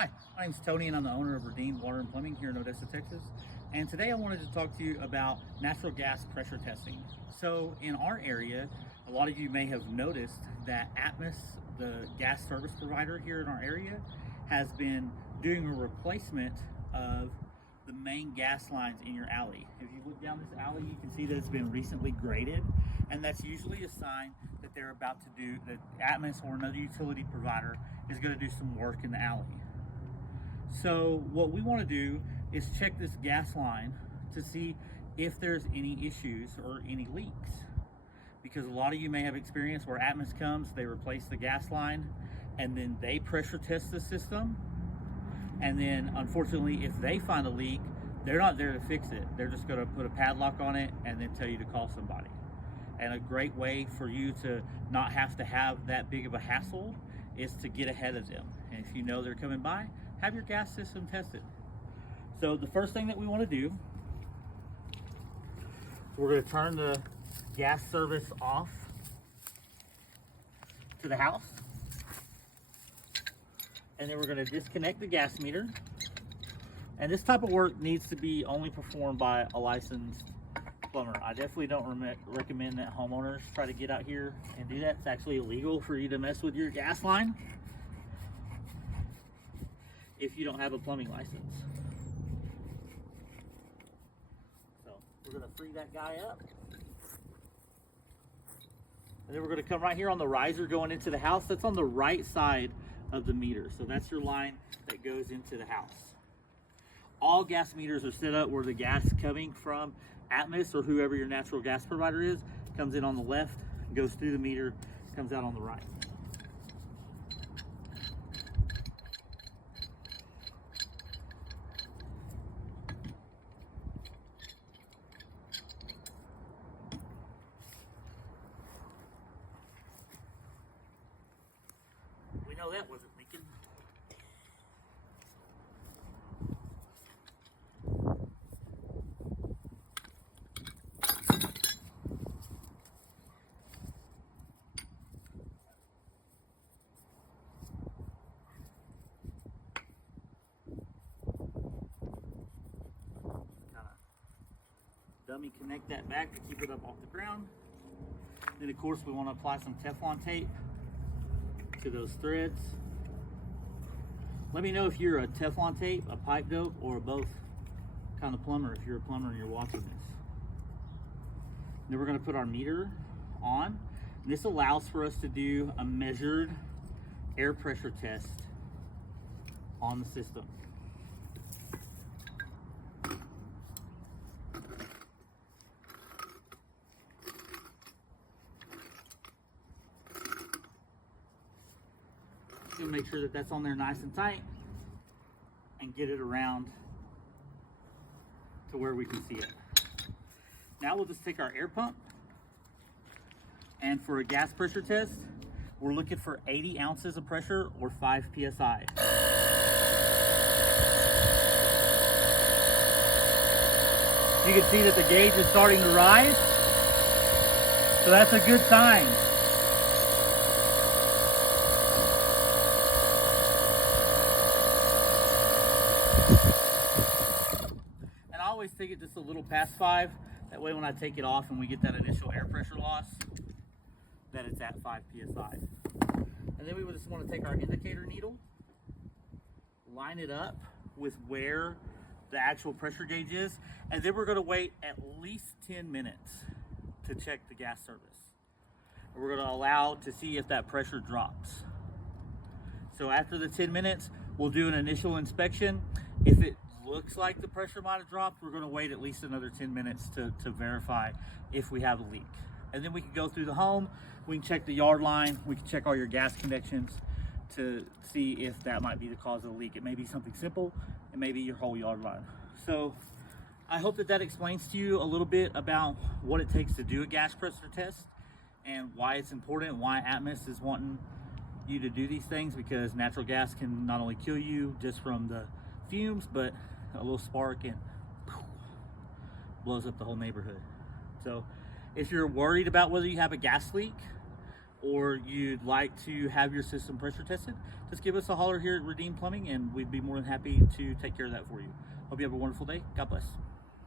Hi, my name's Tony and I'm the owner of Redeemed Water and Plumbing here in Odessa, Texas. And today I wanted to talk to you about natural gas pressure testing. So in our area, a lot of you may have noticed that Atmos, the gas service provider here in our area, has been doing a replacement of the main gas lines in your alley. If you look down this alley, you can see that it's been recently graded, and that's usually a sign that they're about to do, that Atmos or another utility provider is going to do some work in the alley. So what we want to do is check this gas line to see if there's any issues or any leaks. Because a lot of you may have experience where Atmos comes, they replace the gas line, and then they pressure test the system. And then unfortunately, if they find a leak, they're not there to fix it. They're just going to put a padlock on it and then tell you to call somebody. And a great way for you to not have to have that big of a hassle is to get ahead of them. And if you know they're coming by, have your gas system tested. So the first thing that we want to do, we're going to turn the gas service off to the house. And then we're going to disconnect the gas meter. And this type of work needs to be only performed by a licensed plumber. I definitely don't recommend that homeowners try to get out here and do that. It's actually illegal for you to mess with your gas line if you don't have a plumbing license. So we're going to free that guy up. And then we're going to come right here on the riser going into the house. That's on the right side of the meter. So that's your line that goes into the house. All gas meters are set up where the gas coming from Atmos or whoever your natural gas provider is comes in on the left, goes through the meter, comes out on the right. We know that wasn't leaking. Dummy connect that back to keep it up off the ground. Then of course we want to apply some Teflon tape to those threads. Let me know if you're a Teflon tape, a pipe dope, or a both kind of plumber if you're a plumber and you're watching this. Then we're going to put our meter on. And this allows for us to do a measured air pressure test on the system. Make sure that that's on there nice and tight and get it around to where we can see it. Now we'll just take our air pump, and for a gas pressure test we're looking for 80 ounces of pressure or 5 psi. You can see that the gauge is starting to rise, so that's a good sign. And I always take it just a little past 5. That way when I take it off and we get that initial air pressure loss, that it's at 5 psi. And then we would just want to take our indicator needle, line it up with where the actual pressure gauge is, and then we're going to wait at least 10 minutes to check the gas service. And we're going to allow to see if that pressure drops. So after the 10 minutes, we'll do an initial inspection. If it looks like the pressure might have dropped, we're going to wait at least another 10 minutes to verify if we have a leak. And then we can go through the home, we can check the yard line, we can check all your gas connections to see if that might be the cause of the leak. It may be something simple, it may be your whole yard line. So I hope that that explains to you a little bit about what it takes to do a gas pressure test and why it's important, why Atmos is wanting you to do these things, because natural gas can not only kill you just from the fumes, but a little spark and blows up the whole neighborhood. So if you're worried about whether you have a gas leak, or you'd like to have your system pressure tested, just give us a holler here at Redeem Plumbing and we'd be more than happy to take care of that for you. Hope you have a wonderful day. God bless.